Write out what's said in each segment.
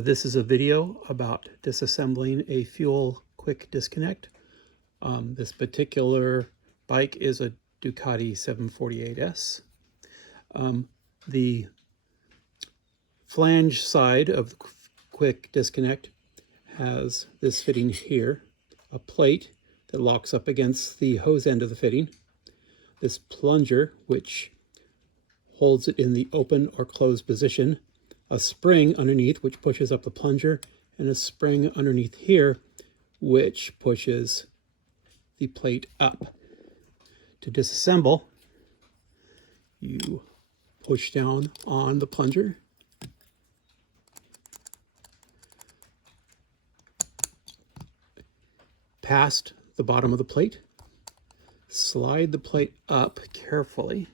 This is a video about disassembling a fuel quick disconnect. This particular bike is a Ducati 748S. The flange side of the quick disconnect has this fitting here, a plate that locks up against the hose end of the fitting, this plunger which holds it in the open or closed position, a spring underneath which pushes up the plunger, and a spring underneath here which pushes the plate up. To disassemble, you push down on the plunger, past the bottom of the plate, slide the plate up carefully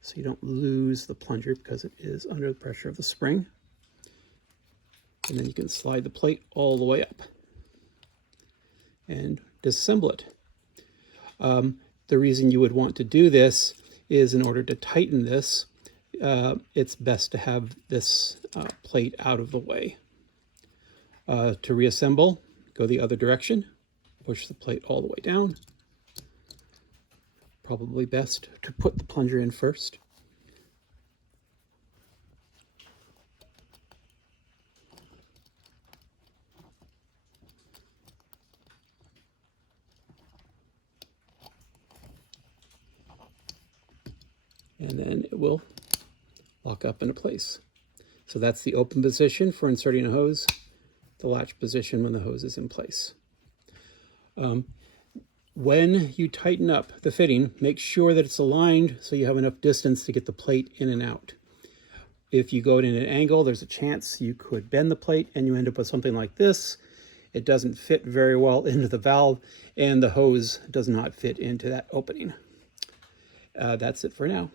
so you don't lose the plunger because it is under the pressure of the spring. And then you can slide the plate all the way up and disassemble it. The reason you would want to do this is in order to tighten this, it's best to have this plate out of the way. To reassemble, go the other direction, push the plate all the way down. Probably best to put the plunger in first. And then it will lock up into place. So that's the open position for inserting a hose, the latch position when the hose is in place. When you tighten up the fitting, make sure that it's aligned so you have enough distance to get the plate in and out. If you go at an angle, there's a chance you could bend the plate and you end up with something like this. It doesn't fit very well into the valve, and the hose does not fit into that opening. That's it for now.